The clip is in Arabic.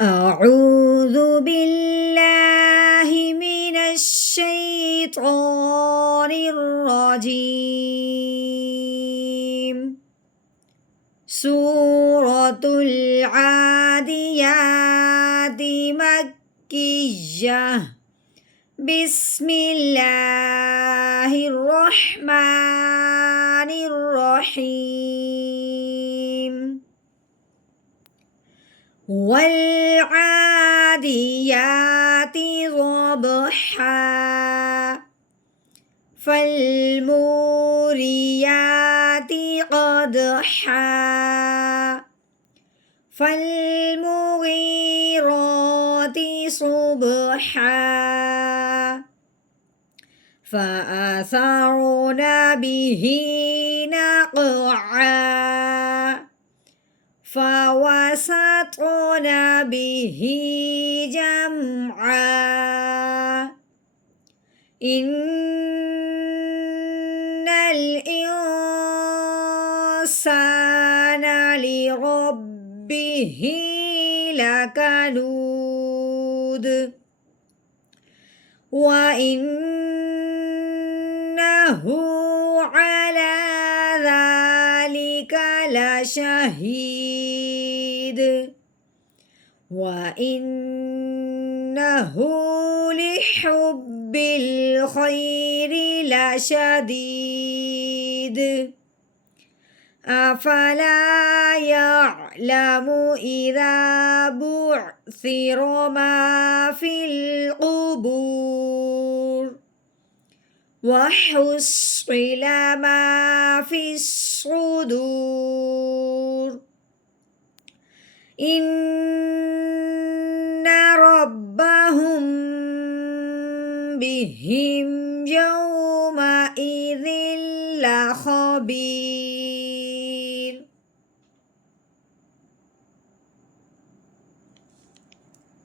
أعوذ بالله من الشيطان الرجيم. سورة العاديات مكية. بسم الله الرحمن الرحيم. والعاديات ضبحا فالموريات قدحا فالمغيرات صبحا فأثرن به نقعا فوسطن به جمعا إن الإنسان لربه لكنود وإنه على ذلك لشهيد وإنه لحب الخير لشديد أفلا يعلم إذا بعثر ما في القبور وحصل ما في الصدور إن ربهم بهم يومئذ لخبير.